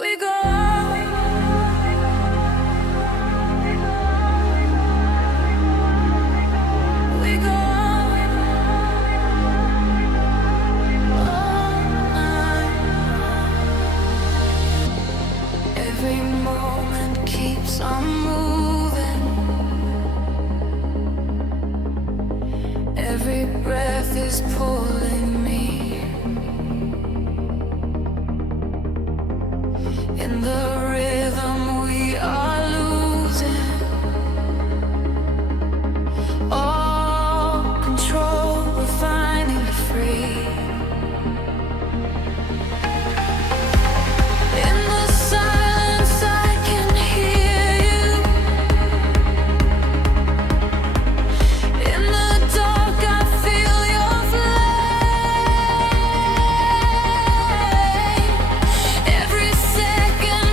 We go. We go all night. Every moment keeps on moving. Every breath is pulling me in the rhythm we are losing all control. We're finally free. In the silence I can hear you. In the dark I feel your flame. Every second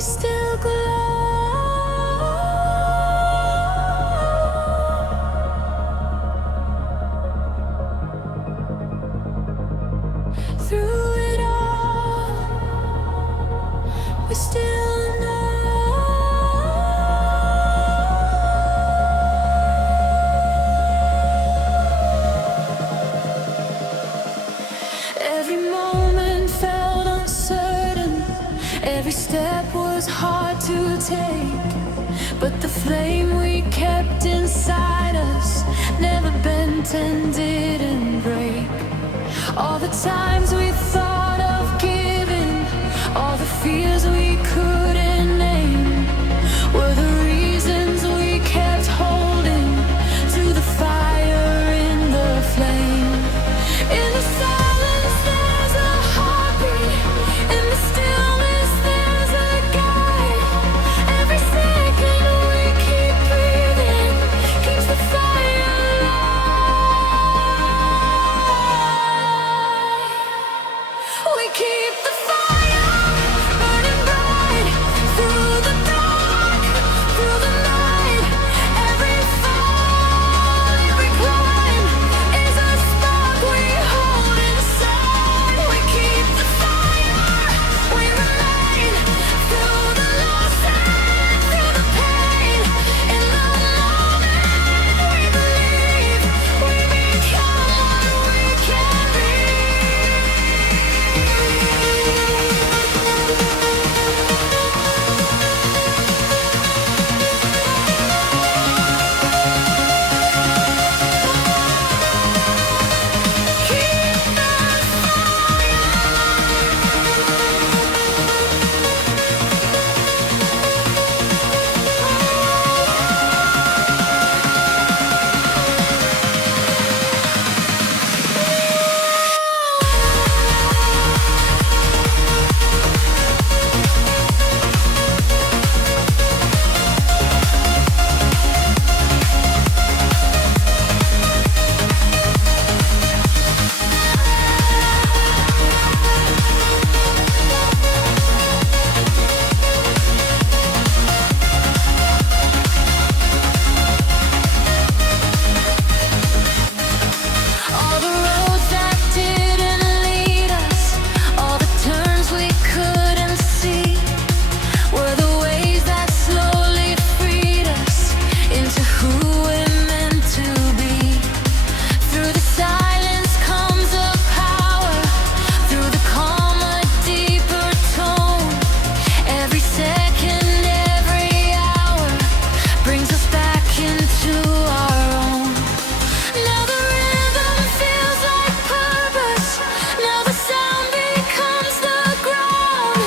still glow. Through it all, we still know. Every moment felt uncertain. Every step was hard to take. But the flame we kept inside us never bent and didn't break. All the times we thought of giving, all the fears we couldn't name, were the reasons we kept holding to the fire in the flame. In the silence there's a heartbeat, in the stillness there's a guide. Every second we keep breathing keeps the fire alive. We keep the fire burning bright through the dark, through the night. Every fall, every climb is a spark we hold inside. We keep the fire, we remain through the loss and through the pain. In the moment we believe we become what we can be. All the roads that didn't lead us, all the turns we couldn't see, were the ways that slowly freed us into who we're meant to be. Through the silence comes a power, through the calm a deeper tone. Every second, every hour brings us back into our own. Now the rhythm feels like purpose. Now the sound becomes the ground.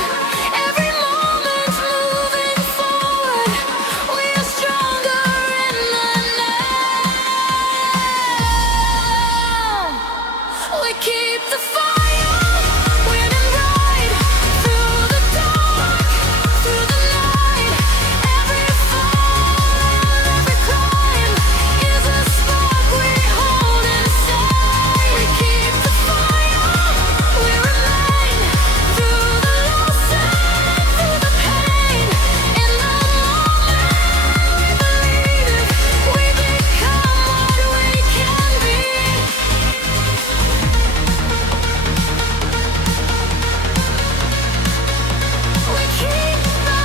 Every moment moving forward, we are stronger in the now. We keep the fire burning bright through the dark, through the night. Every fall, every climb is a spark we hold inside. We keep the fire, we remain through the loss and through the pain. In the moment we believe we become what we can be. We keep the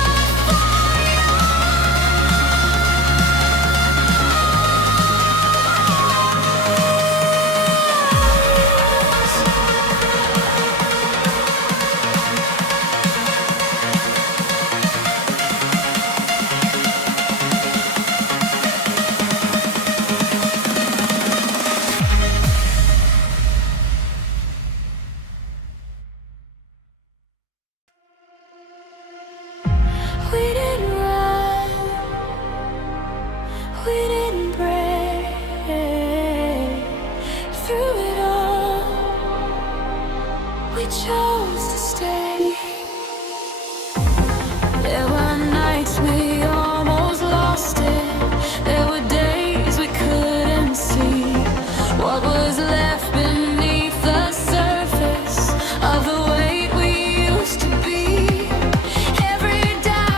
We didn't run, we didn't break. Through it all, we chose to stay. There were nights we almost lost it. There were days we couldn't see what was left beneath the surface of the weight we used to be. Every doubt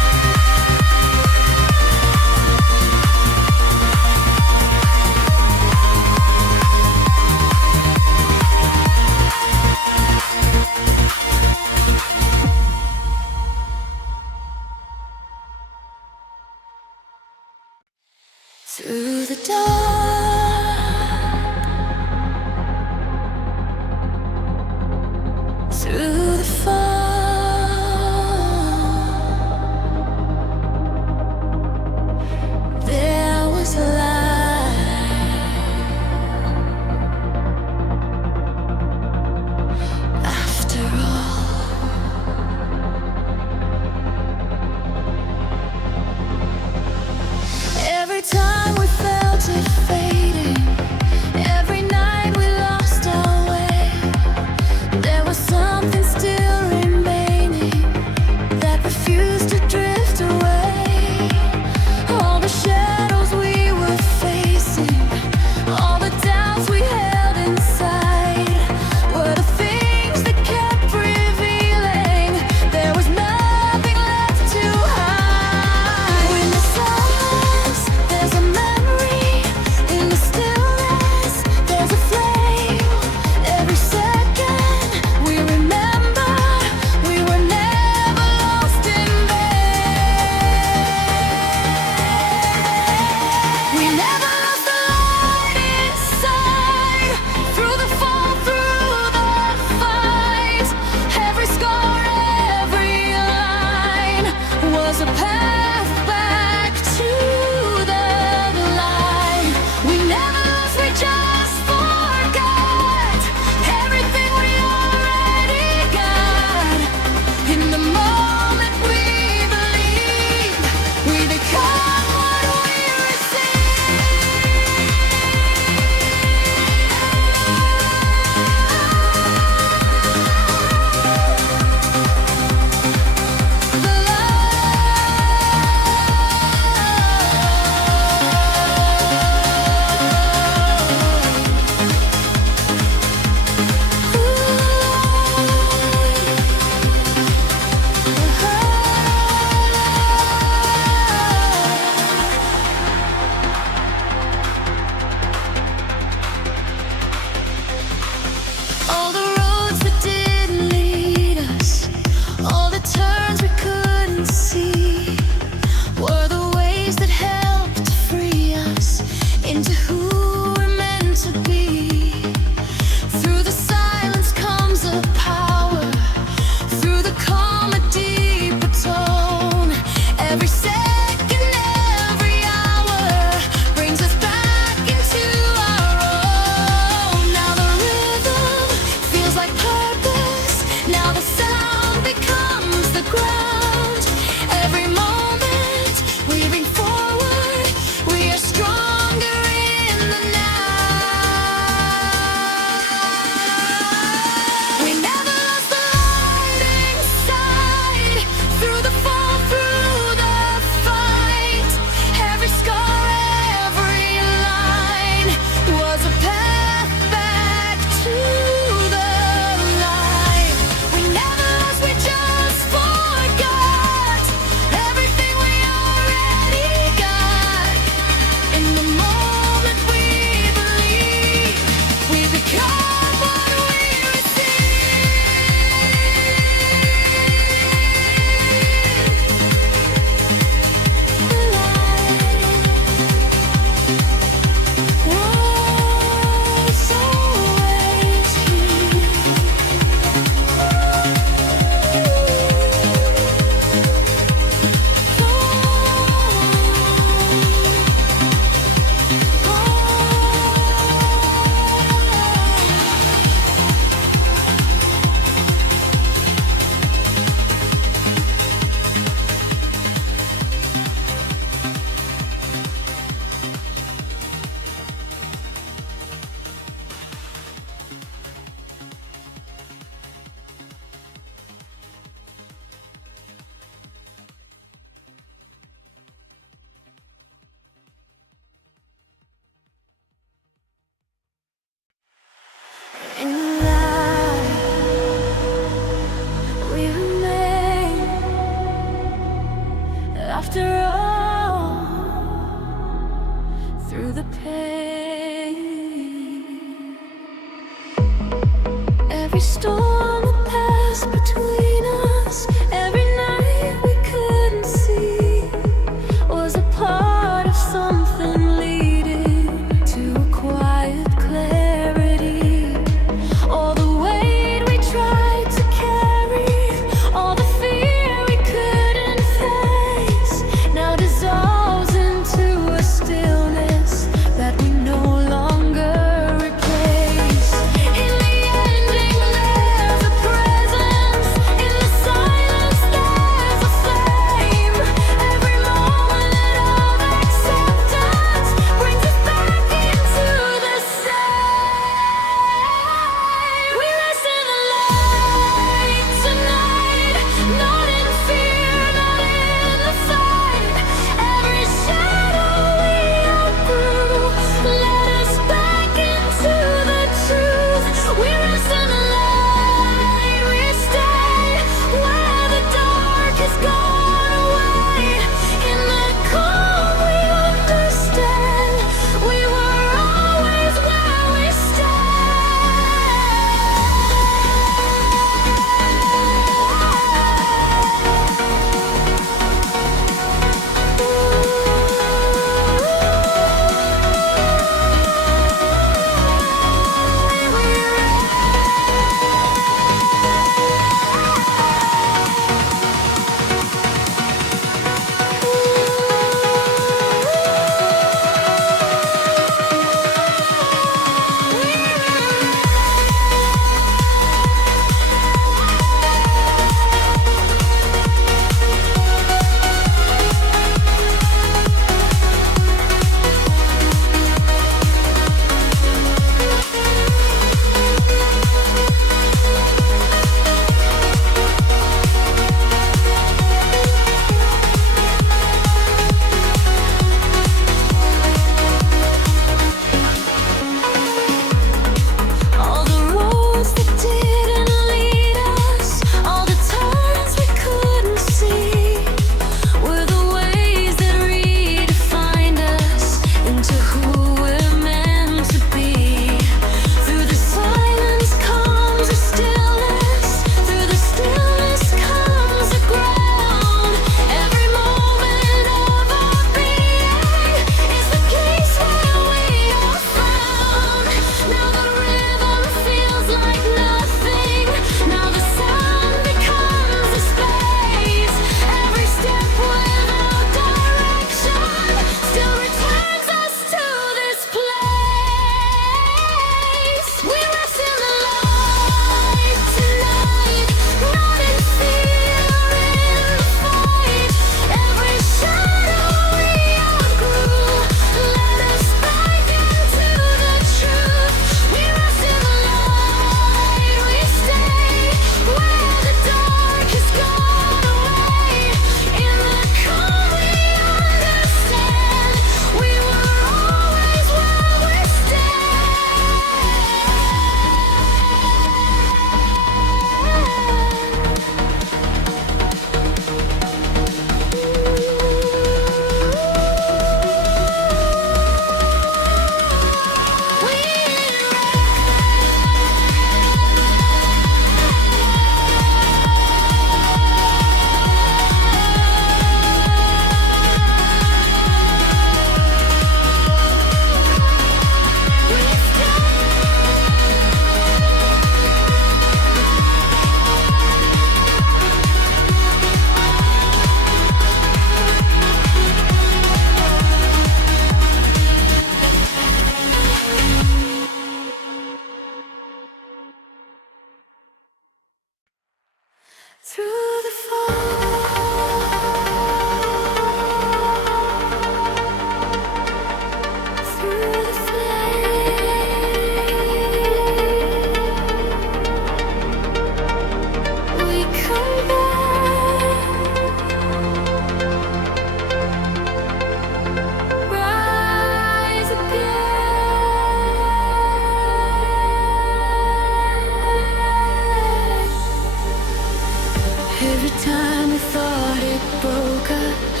time we thought it broke us,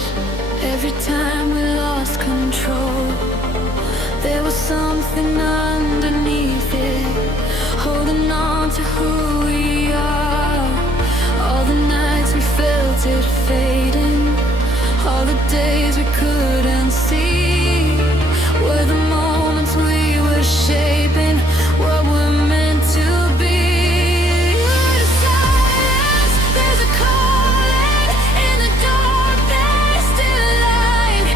every time we lost control, there was something underneath it, holding on to who we are. All the nights we felt it fading, all the days we couldn't see, were the moments we were shaping what we're meant to be. Through the silence, there's a calling, in the darkness, still a light.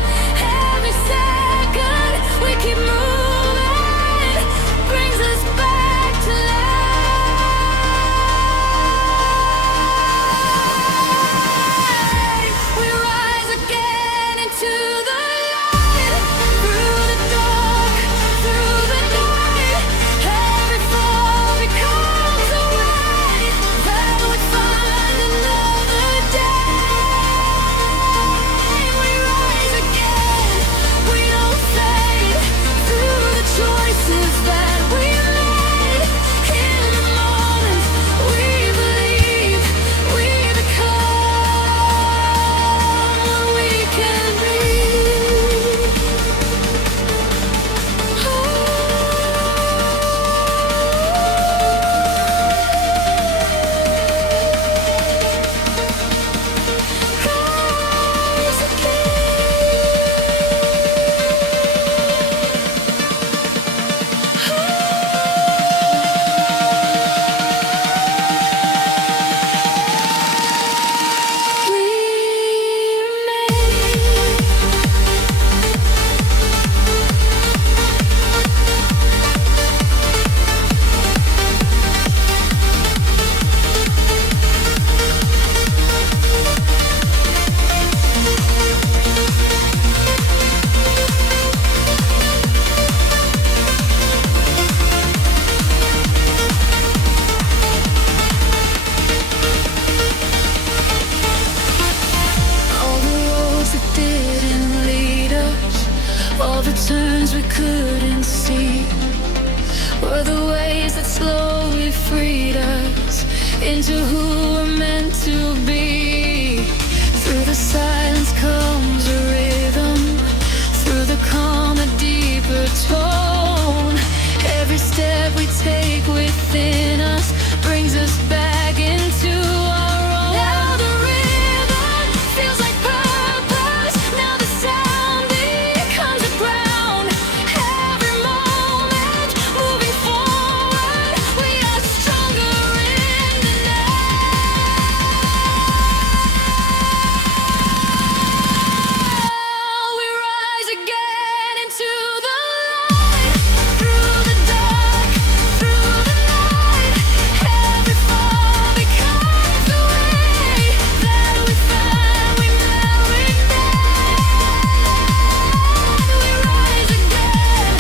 Every second we keep moving, brings us back to life. We rise again into the light, through the dark, through the night. Every fall becomes a way that we find another day. We rise again, we don't fade, through the choices that we made. In the moments we believe, we become what we can be. Rise all the roads that didn't lead us, all the turns we couldn't see, were the ways that slowly freed us into who we're meant to be. Through the silence comes a rhythm, through the calm a deeper tone. Every step we take within us brings us back into our own. Now the rhythm feels like purpose, now the sound becomes a ground. Every moment moving forward, we are stronger in the now. We rise again into the light, through the dark, through the night. Every fall becomes a way that we find, we merit we rise again,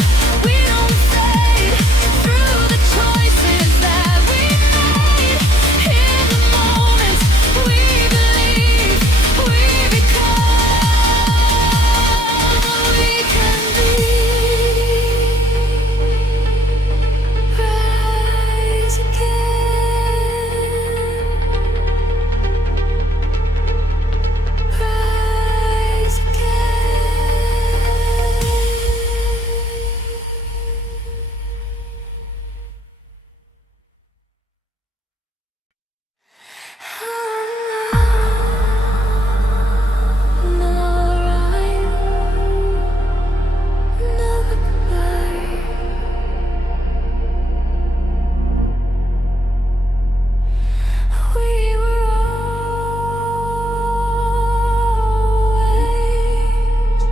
we don't fade, through the choices that we made. In the moments we believe, we become what we can be. Rise again, rise again. No right, no goodbye. We were always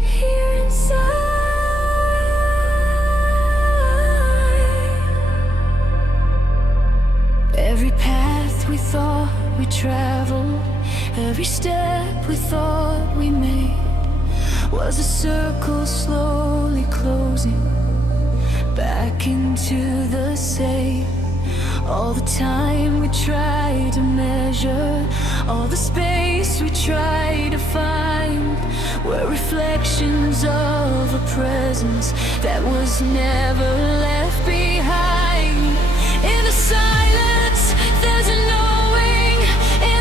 here inside. Every path we thought we traveled, every step we thought we made, was a circle slowly closing back into the same. All the time we tried to measure, all the space we tried to find, were reflections of a presence that was never left behind. In the silence, there's a knowing. In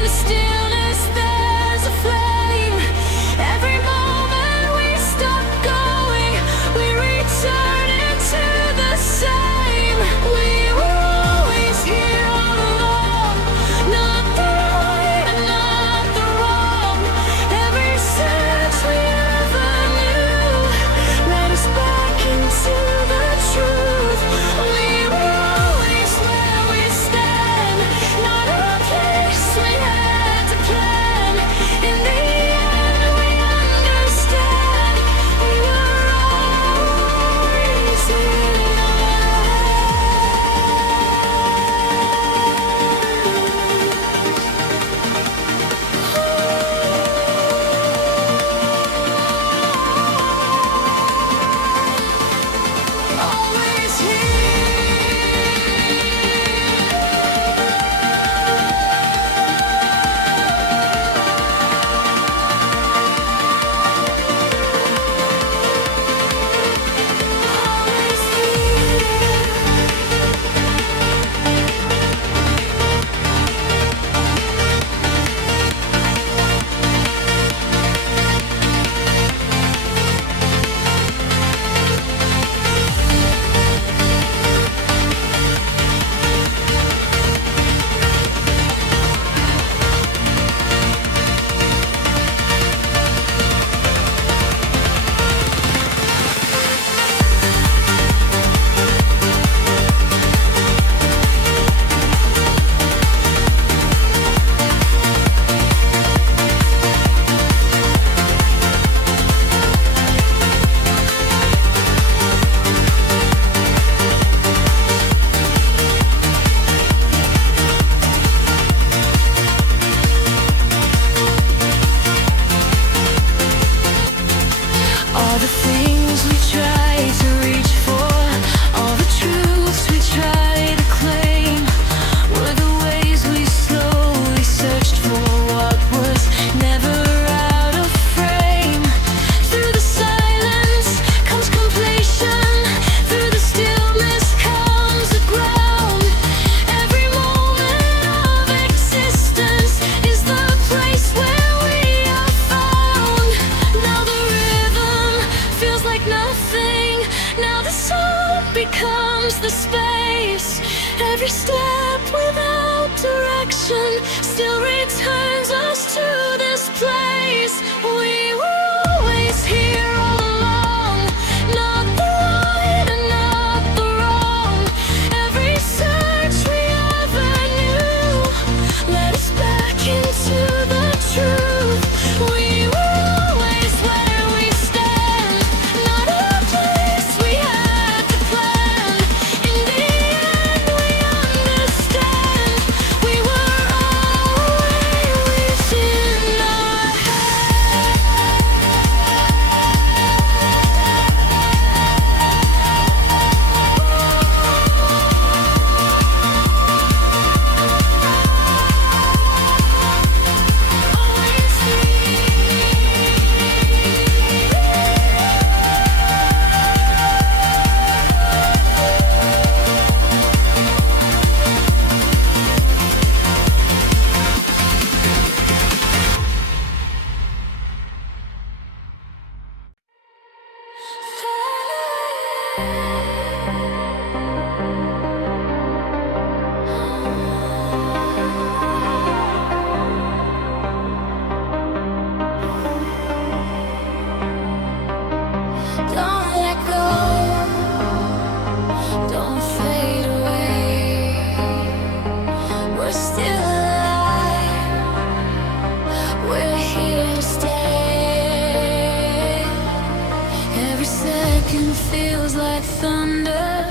like thunder.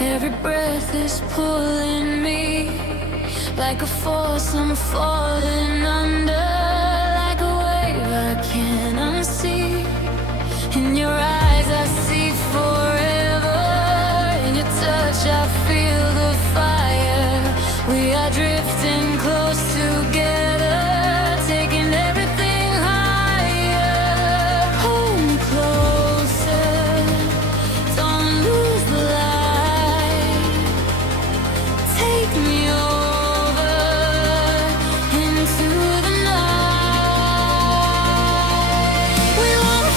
Every breath is pulling me. Like a force I'm falling under. Like a wave I can't unsee. In your eyes I see forever. In your touch I feel the fire. We are drifting close together, taking everything higher. Hold me closer, don't lose the light. Take me over into the night. We won't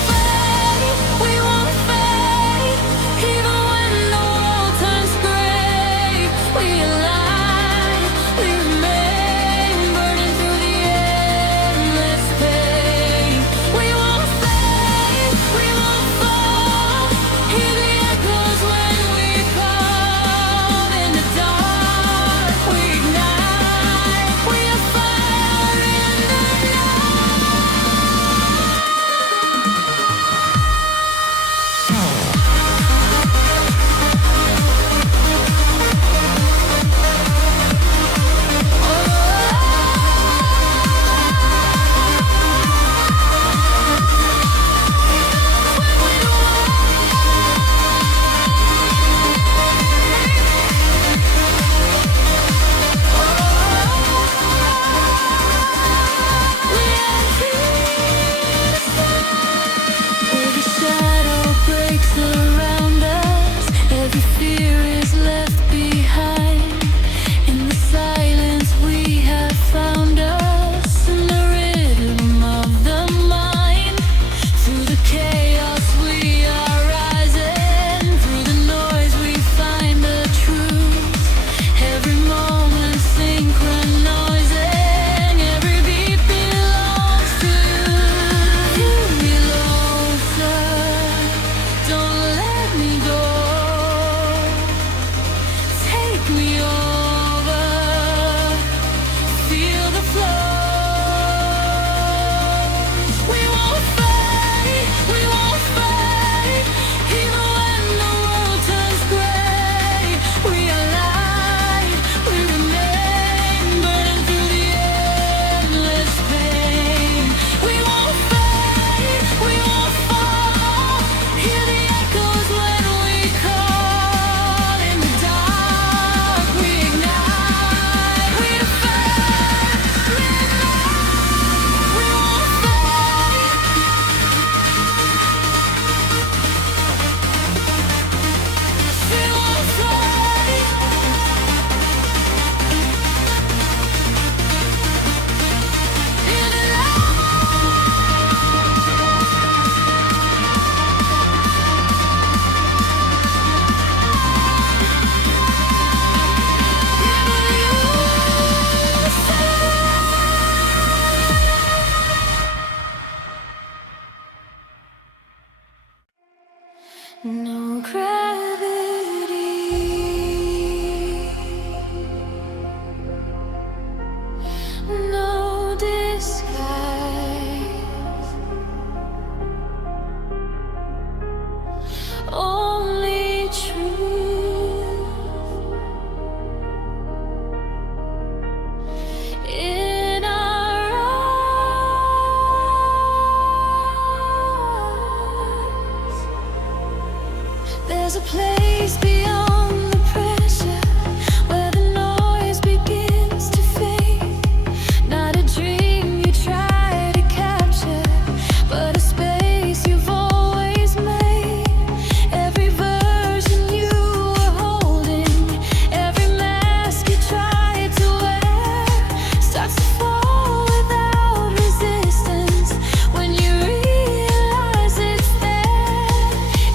fade, even when the world turns gray. We align, we remain, burning through the endless pain. We won't fade, we won't fall. Hear the echoes when we call. In the dark, we ignite. We are fire in the Every shadow breaks around us. Every fear is left behind. In the silence we have found us. In the rhythm of the mind. Through the chaos we are rising. Through the noise we find the truth. Every moment synchronizing. Every beat belongs to you. You belong, sir. Don't let me go. Take me over. Feel the flow. We won't fade, we won't fade. Even when the world turns gray, we are light, we remain, burning through the endless pain. We won't fade, we won't fall. Hear the echoes when we call. In the dark, we ignite. We defend midnight. We won't fade. We won't fade. In the no gravity, no disguise, only truth in our eyes. There's a place beyond the pressure where the noise begins to fade. Not a dream you try to capture, but a space you've always made. Every version you were holding, every mask you tried to wear, starts to fall without resistance when you realize it's there.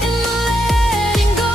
In the letting go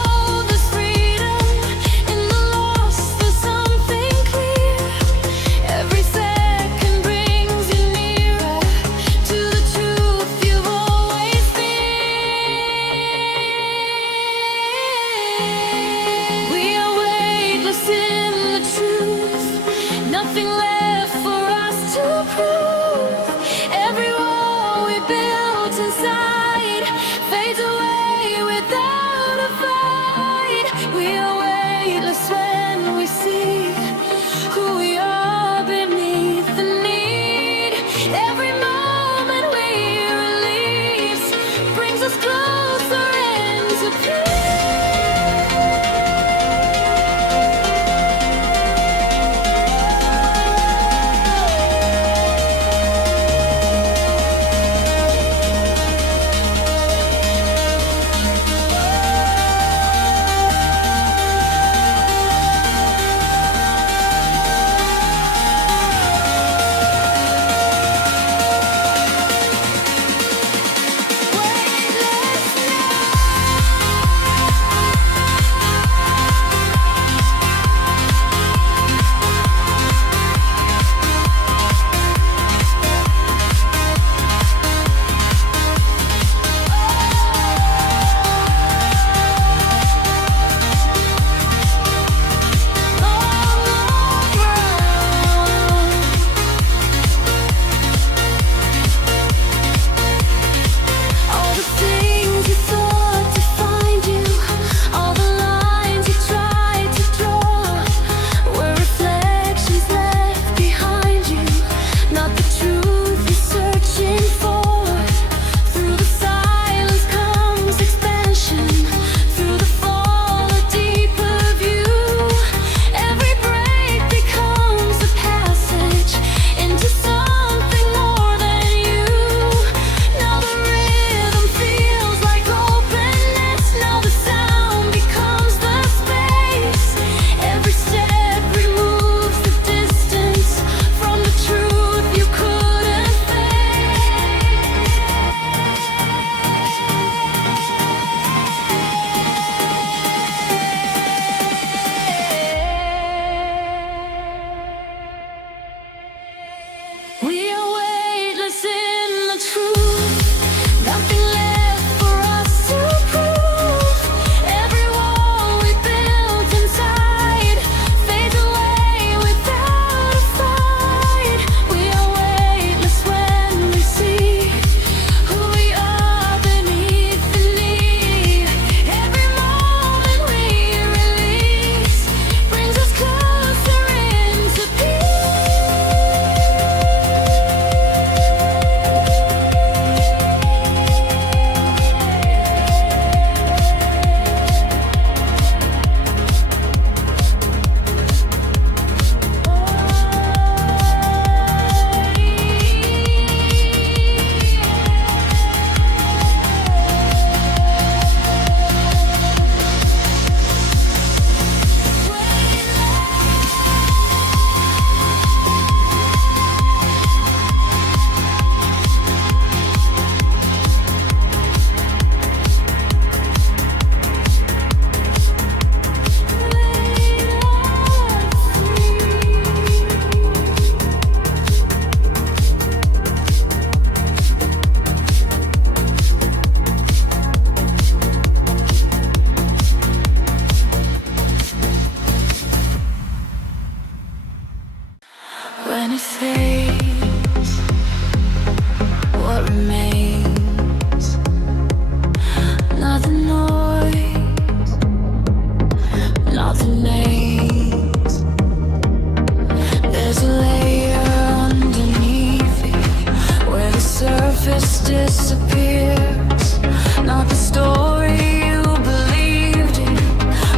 disappears. Not the story you believed in,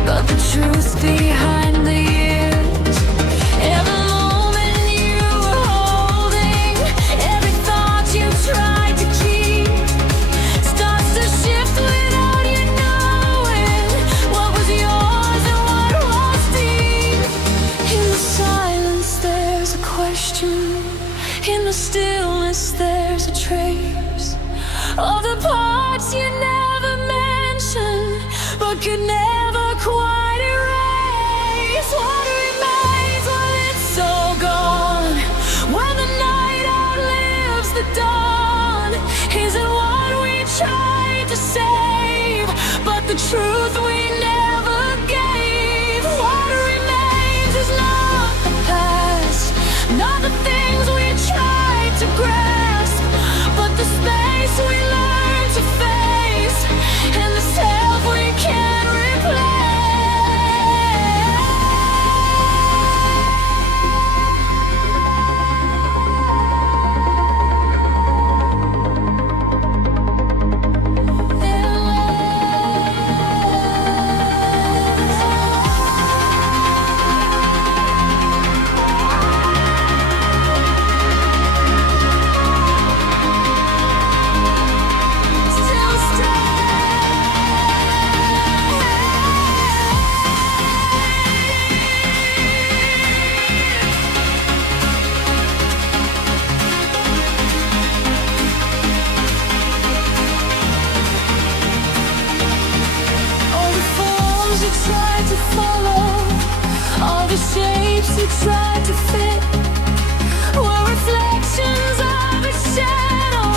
but the truth behind the years. Every moment you were holding, every thought you tried to keep, starts to shift without you knowing what was yours and what was deep. In the silence there's a question, in the stillness there's a trace of the parts you never mentioned but could never quite erase. What remains when it's all gone? When the night outlives the dawn, is it what we tried to save but the truth we never gave? What remains is not the past, not the things we tried to grasp, but the space we learned to face and the self we can't replace. Shapes you tried to fit were reflections of a shadow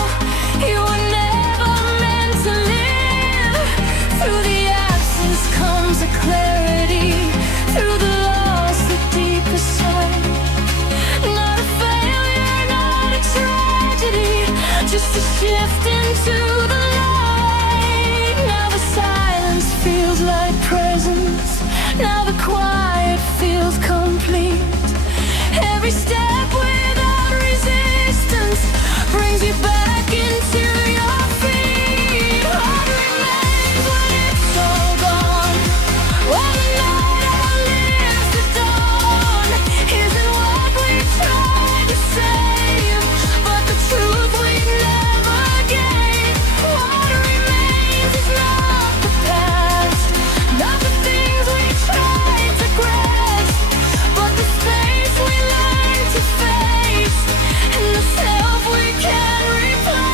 you were never meant to live. Through the absence comes a clarity, through the loss the deepest sight. Not a failure, not a tragedy, just a shift into the light. Now the silence feels like presence, now the quiet feels complete. Every step without resistance brings you back into your feet. What remains when it's all gone? When the night outlives the dawn, isn't what we tried to save, but the truth we never gave. What remains is not the past, not the things we tried to grasp, but the space we learned to face and the self we can't replace.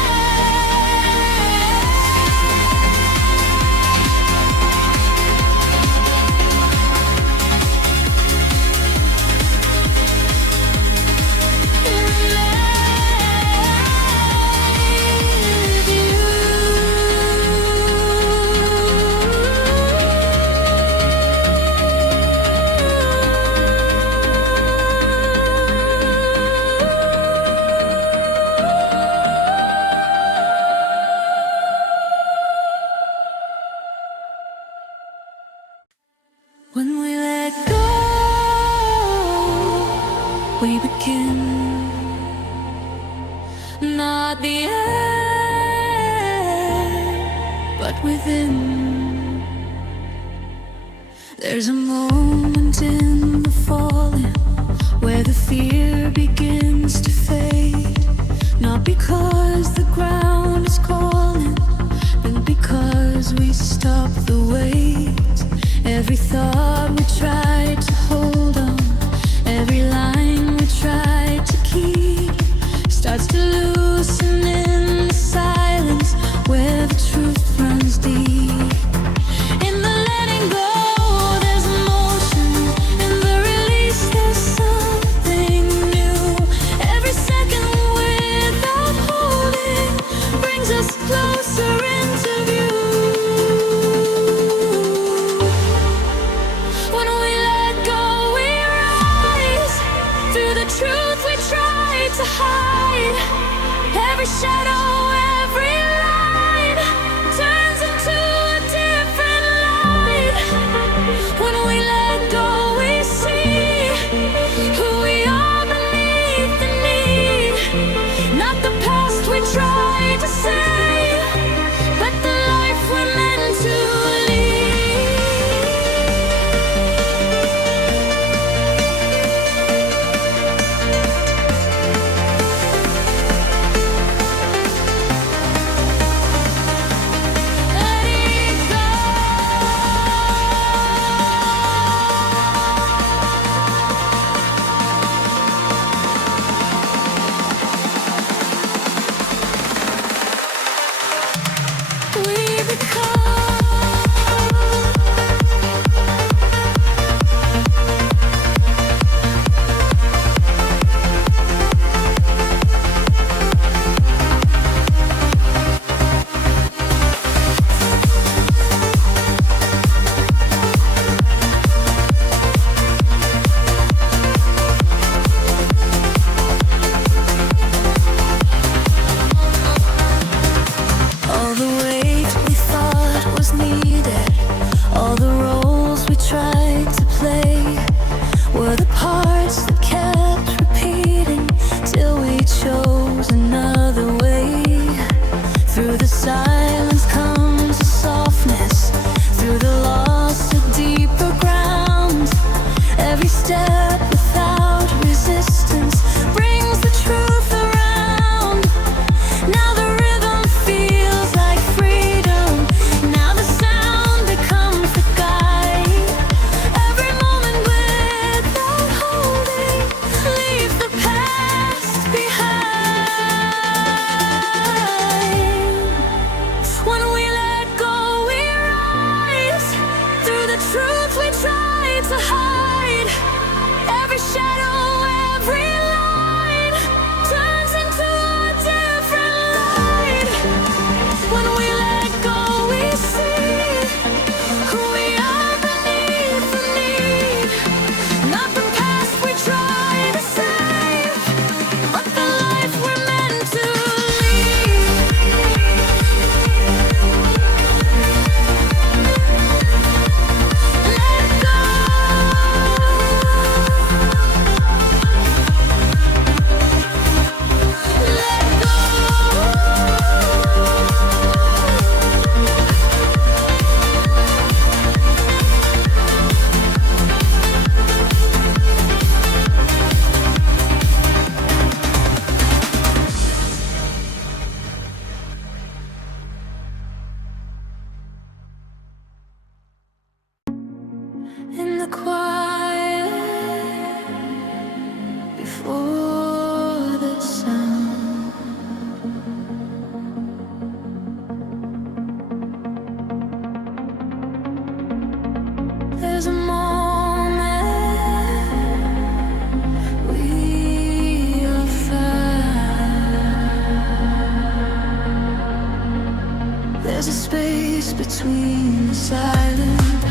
When we let go, we begin. Not the end, but within. There's a moment in the falling where the fear begins to fade. Not because the ground is calling, but because we stop the weight. Every thought we tried to hold on, every line we tried to keep, starts to loosen in the silence where the truth runs deep. In the letting go, there's emotion. In the release, there's something new. Every second without holding brings us closer into view. When we let go, we rise through the truth we tried to hide. Every shadow, every line turns into a different light. When we let go, we see who we are beneath the need. Not the past we tried to save, between the silence,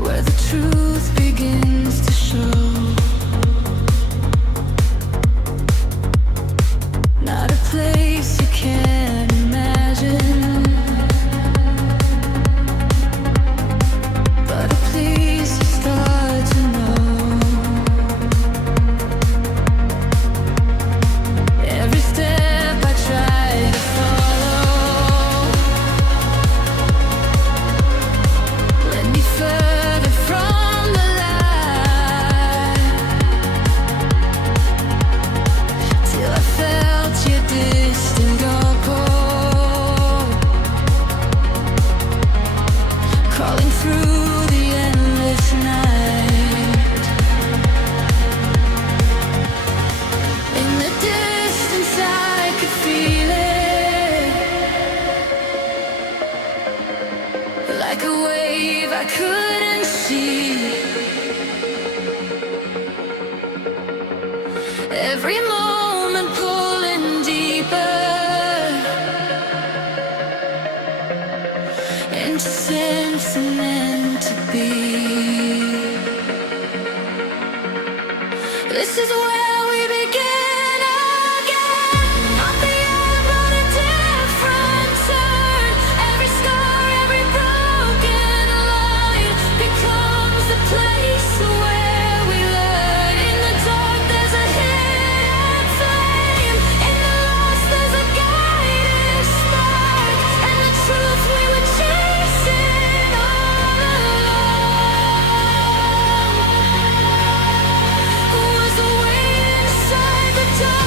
where the truth begins to show. Not a place you can't imagine, but a place you start to know. Every step I try to follow led me further from the light, till I felt your distant cold, crawling through the endless night. In the distance I could feel it, like a wave I couldn't see. Every moment pulling deeper into sense and meant to be. This is where we begin again. Not the end, but a different turn. Every scar, every broken line becomes the place where we learn. In the dark, there's a hidden flame. In the lost, there's a guiding spark. And the truth we were chasing all along was waiting inside the dark.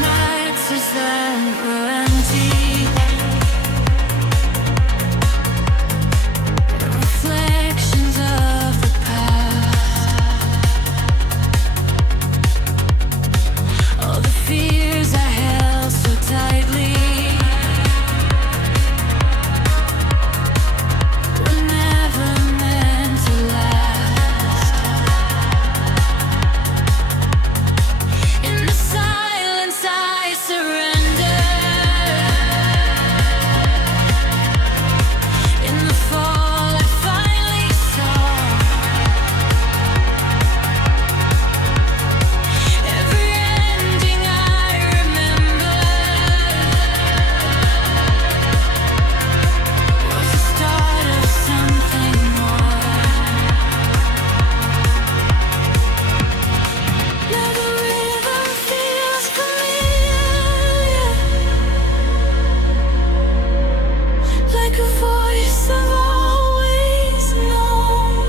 Nights as that were empty, reflections of the past. All the fears I held so tightly were never meant to last. In the silence I surrender. In the fall I finally saw every ending I remember was the start of something more. Now the rhythm feels familiar, like a voice I've always known.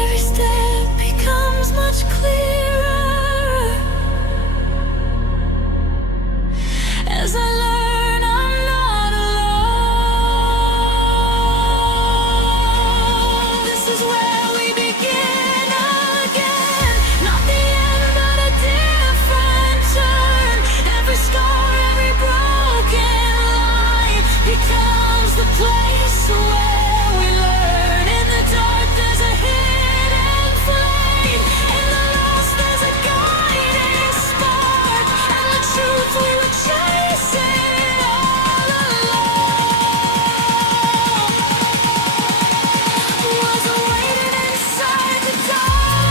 Every step becomes much clearer as I learn I'm not alone. This is where we begin again. Not the end, but a different turn. Every scar, every broken line becomes the place where we learn. In the dark, there's a hidden flame. In the lost, there's a guiding spark. And the truth we were chasing all along was waiting inside the dark.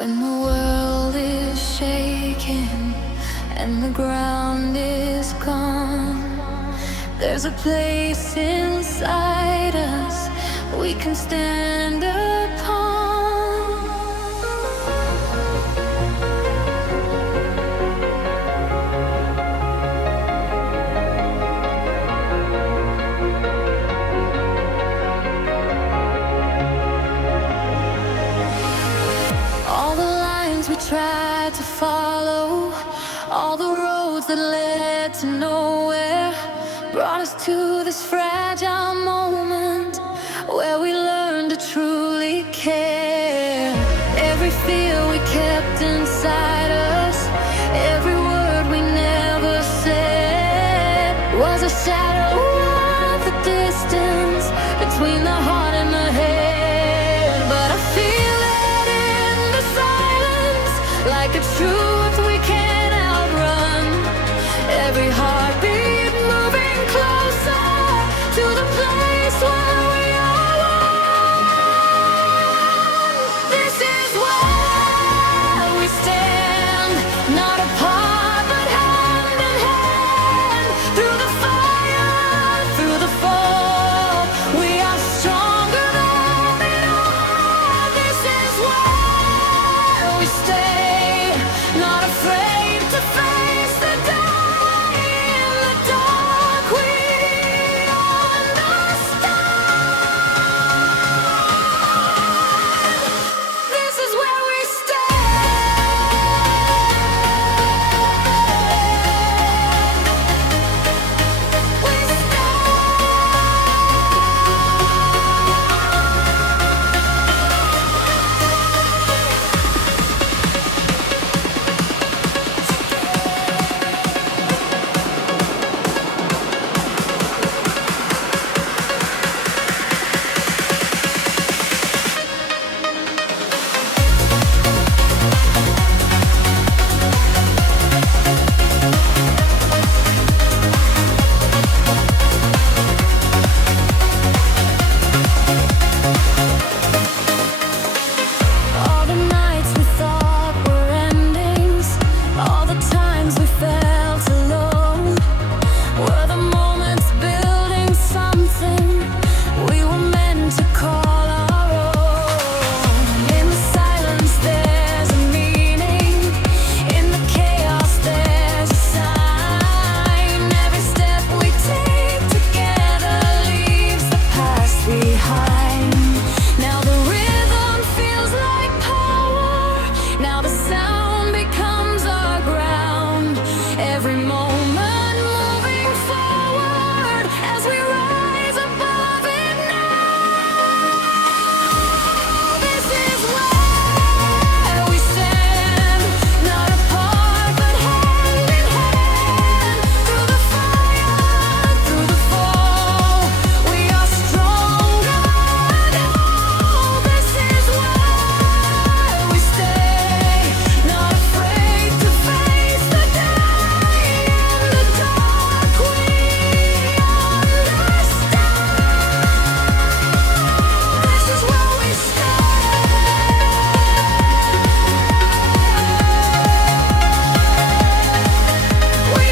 When the world is shaking and the ground is calm, there's a place inside us we can stand upon. All the lines we tried to follow, all the roads that led to nowhere, brought us to this fragile moment where we learned to truly care. Every fear we kept inside us, every word we never said, was a shadow of the distance between the heart and the head. But I feel it in the silence, like a truth we can't outrun. Every heartbeat moving closer to the place where we are one. This is where we stand, not apart but hand in hand. Through the fire, through the fall, we are stronger than it all. This is where we stay, not afraid to face the day. In the dark we understand. This is where we stand. We all the nights we thought were endings, all the times we felt alone, were the moments building something we were meant to call our own. In the silence there's a meaning, in the chaos there's a sign. Every step we take together leaves the past behind. Now the rhythm feels like power, now the sound becomes our ground. Every moment moving forward as we rise above it now. This is where we stand, not apart but hand in hand. Through the fire, through the fall, we are stronger than all. This is where we stay, not afraid to face the day. In the dark we understand. This is where we stand. We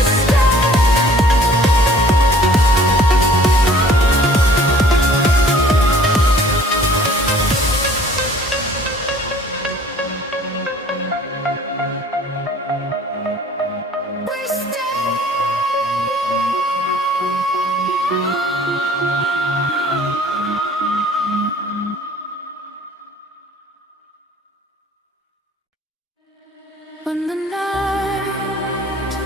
When the night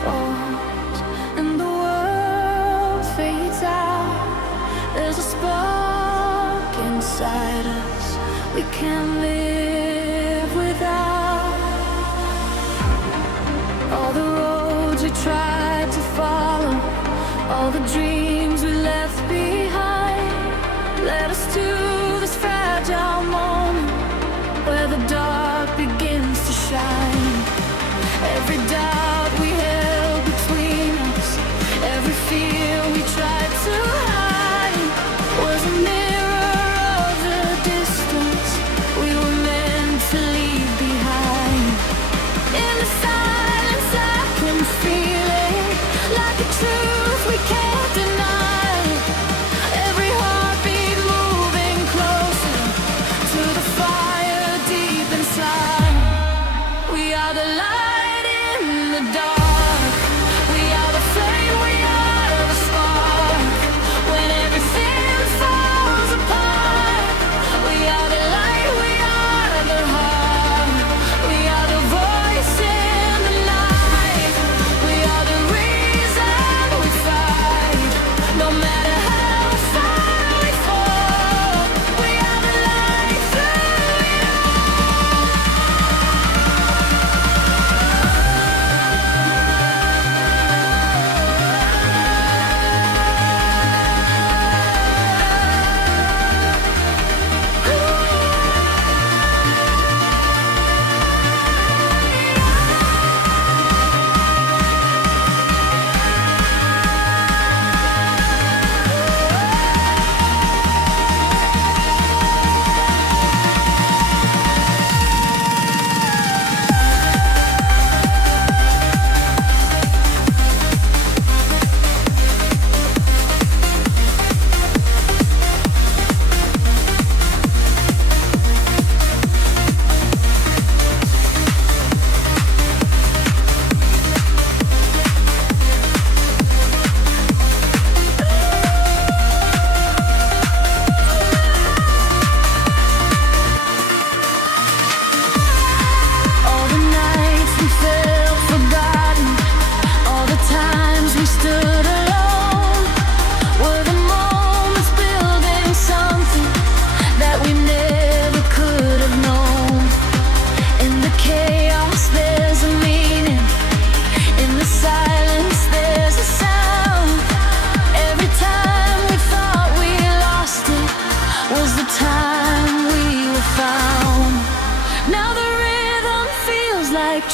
falls and the world fades out, there's a spark inside us we can't live without. All the roads we tried to follow, all the dreams we left behind, led us to this fragile moment where the dark begins to shine. Every doubt we held between us, every fear we tried to hide, was a mirror of the distance we were meant to leave behind.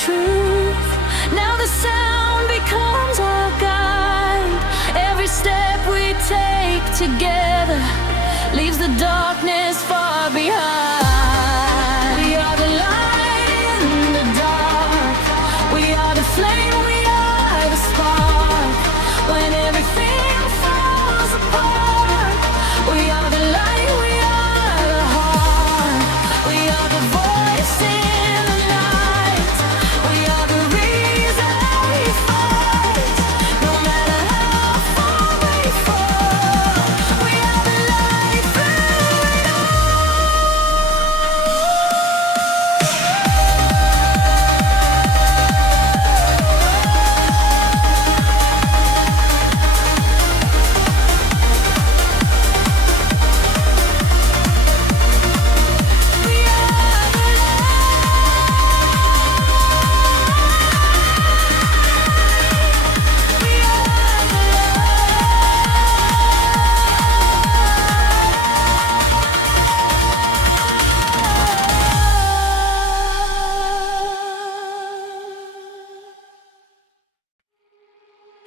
truth. Now the sound becomes our guide. Every step we take together leaves the darkness far behind. We are the light in the dark. We are the flame, we are the spark. When everything falls apart, we are the light, we are the heart. We are the voice in the night. We are the reason we fight. No matter how far we fall, we are the light through it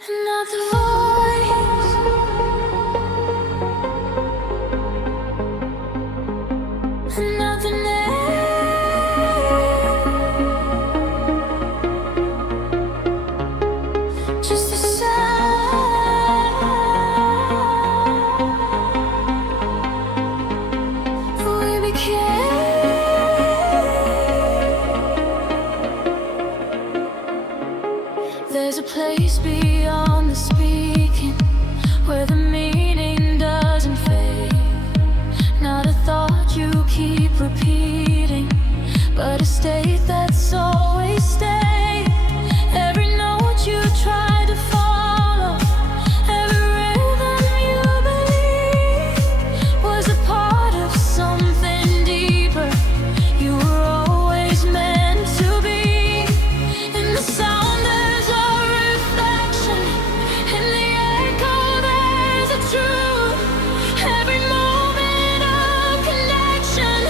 another voice, another name, just a sound. We became. There's a place beyond the speaking, where the meaning doesn't fade. Not a thought you keep repeating, but a state that's always stayed. Every note you try to follow, every rhythm you believe was a part of something deeper. You were always meant to be. In the sound there's a reflection, in the echo there's a truth. Every moment of connection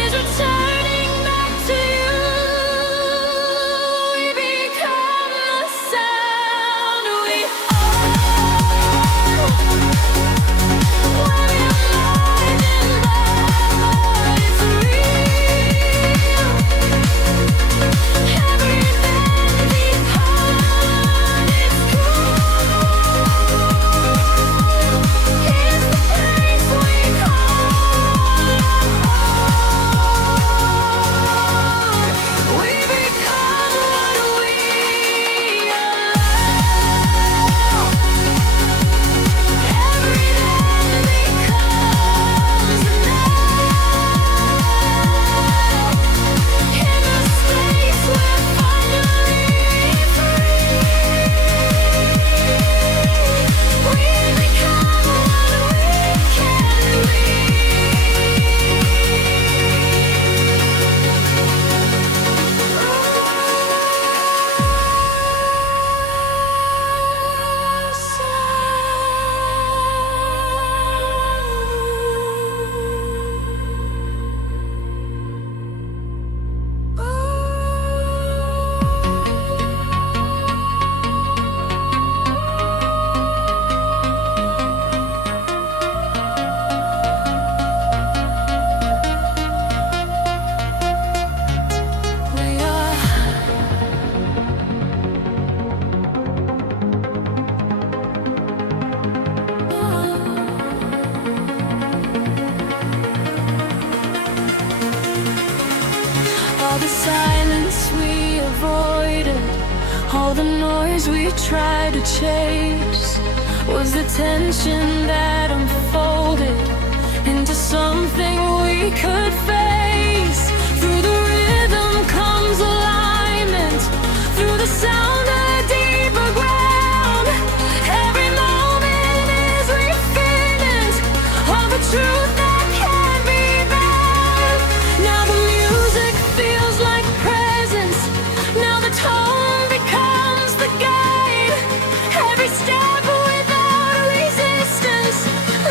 is returning back to you. We become the sound we are. When we are alive in love, it's real. Everything behind it's cool. Here's the place we call home. We become what we allow. Everything becomes enough. In the space we're finally free. We become what we can be. We are. All the silence we avoided, all the noise we tried to chase, was the tension that unfolded into something we could face. Through the rhythm comes alignment, through the sound a deeper ground. Every moment is refinement of a truth that can be found. Now the music feels like presence. Now the tone becomes the guide. Every step without resistance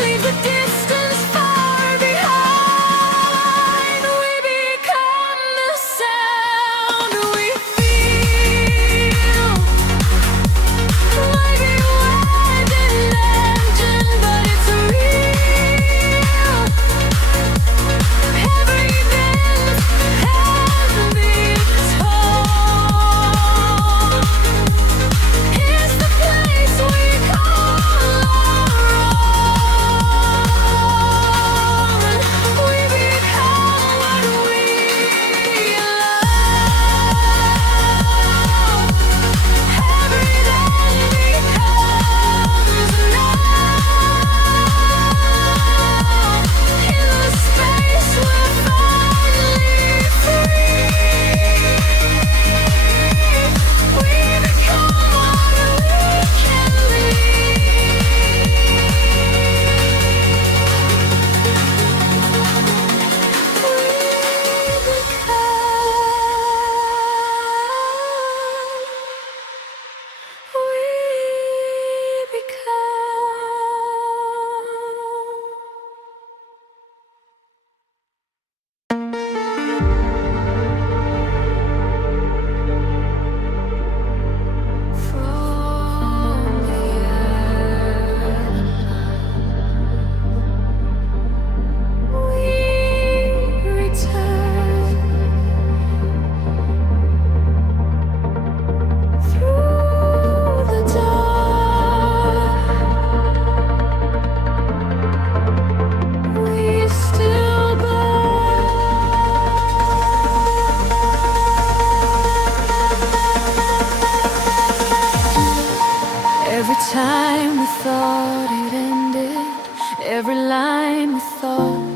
leaves the distance far behind.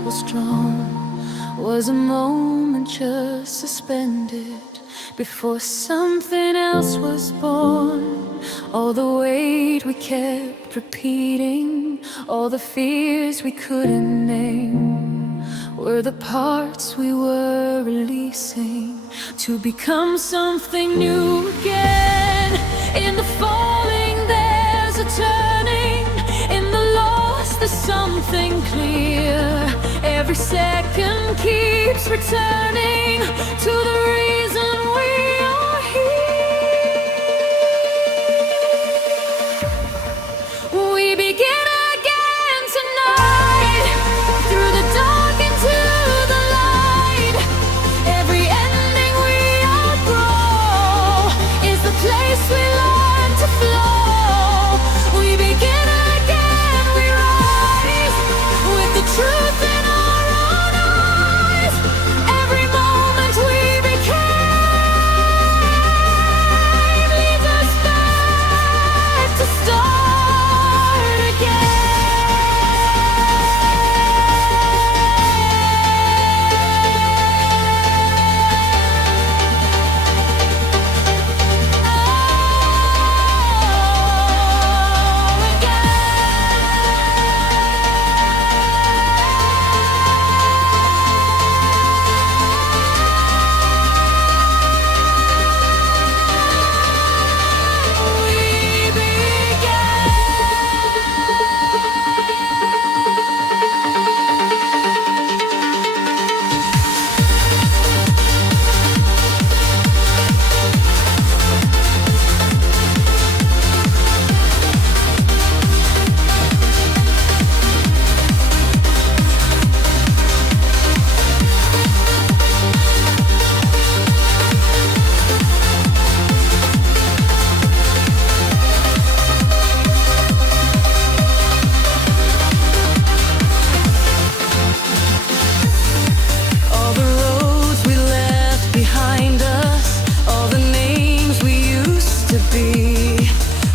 was drawn was a moment just suspended before something else was born. All the weight we kept repeating, all the fears we couldn't name, were the parts we were releasing to become something new again. In the falling there's a turning, in the loss there's something clear. Every second keeps returning to the reason we are here. We begin again tonight, through the dark into the light. Every ending we outgrow is the place we learn to flow. We begin again, we rise with the truth in our own eyes. Every moment we became leads us back to start again. All the roads we left behind us, all the names we used to be,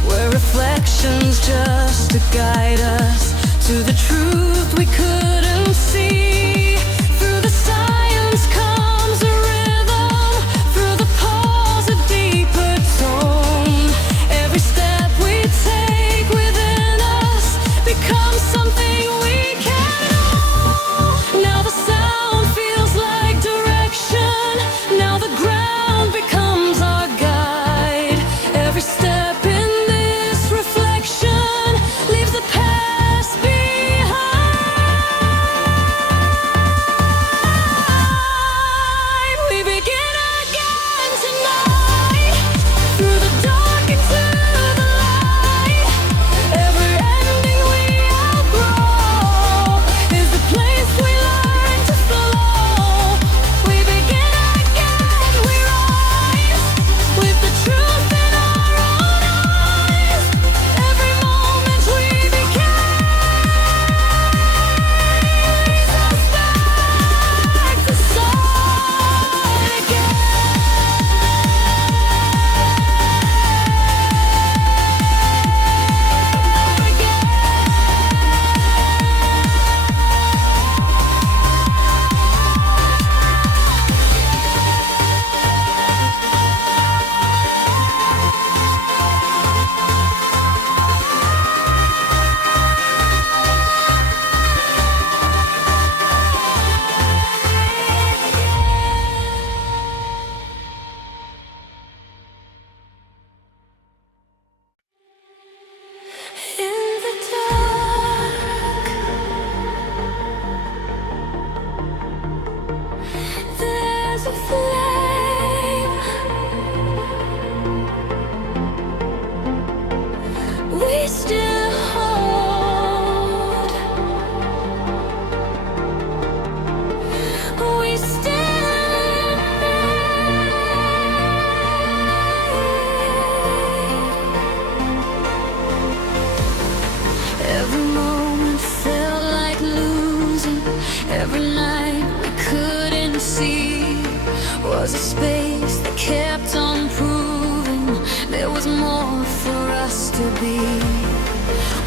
were reflections just to guide us to the truth we couldn't see. Through the silence comes a rhythm, through the pause a deeper tone. Every step we take within us becomes something we can own. Now the sound feels like direction, now the ground becomes our guide. Every step in this reflection leaves the past behind. We begin again tonight, through the dark into the light. Every ending we outgrow is the place we learn to flow. We begin again, we rise with the truth in our own eyes. Every moment we became leads us back to start again. In the dark, there's a flame. We still hold. We stand made. Every moment felt like losing. Every night we couldn't see was a space that kept on proving there was more for us to be.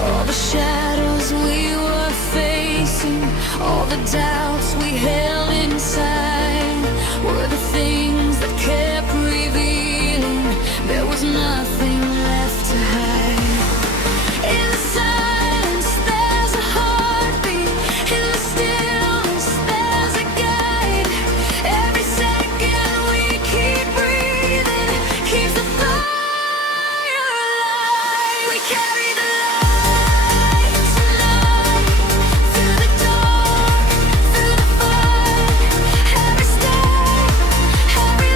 All the shadows we were facing All the doubts we held inside were the things that kept revealing there was nothing left to hide. In the silence there's a heartbeat, in the stillness there's a guide. Every second we keep breathing keeps the fire alive. We carry the light tonight, through the dark, through the fight. Every step, every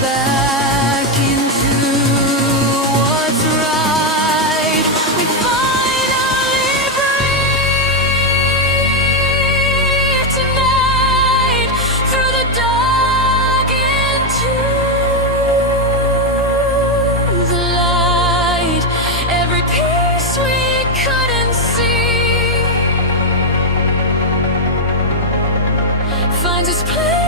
back into what's right. We finally breathe tonight through the dark into the light. Every piece we couldn't see finds its place.